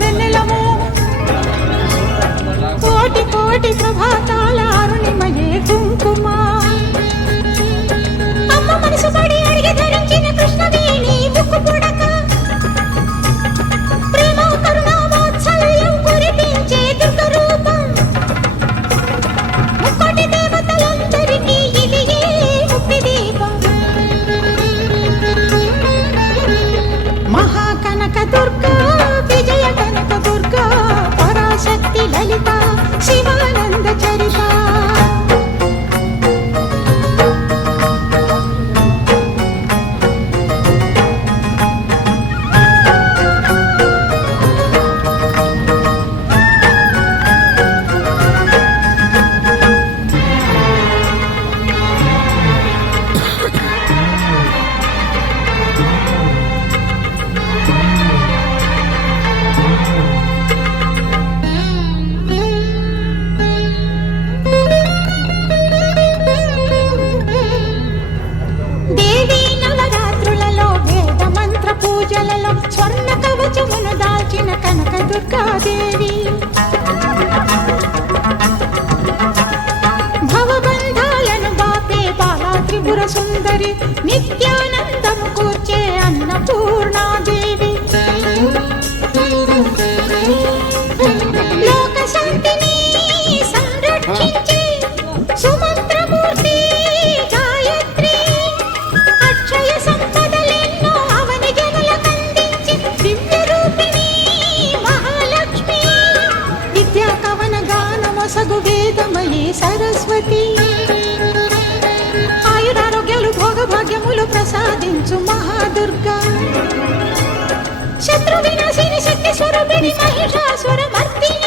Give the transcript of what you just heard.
వెన్నెలము కోటి కోటి ప్రభాతాల అరుణిమయే కుంకుమ అమ్మ మనసు పడి అడిగి ధరించిన కృష్ణవేణి ముక్కు పుడక ప్రేమ కరుణ వాత్సల్యం కురిపించే దుర్గ రూపం ముక్కోటి దేవతలందరికీ ఇది ముక్తి దీపం మహాకనక దుర్గా విజయ కనక దుర్గా పరాశక్తి లలిత శివానంద చరిత పూజలలో స్వర్ణ కవచమును దాల్చిన కనక దుర్గాదేవి భవబంధాలను బాపే బాలా త్రిపుర సుందరి నిత్యానందము కూర్చే అన్నపూర్ణాదేవి లోక శాంతిని సంరక్షించే సుమంత్రమూర్తి గాయత్రి అక్షయ సంపదలెన్నో అవని జనులకందించి దివ్య రూపిణి మహాలక్ష్మి విద్యా కవన గానమొసగు వేదమయీ సరస్వతి ఆయురారోగ్యాలు భోగభాగ్యములు ప్రసాదించు మహాదుర్గా శత్రు వినాశిని శక్తి స్వరూపిణి మహిషాసుర మర్దిని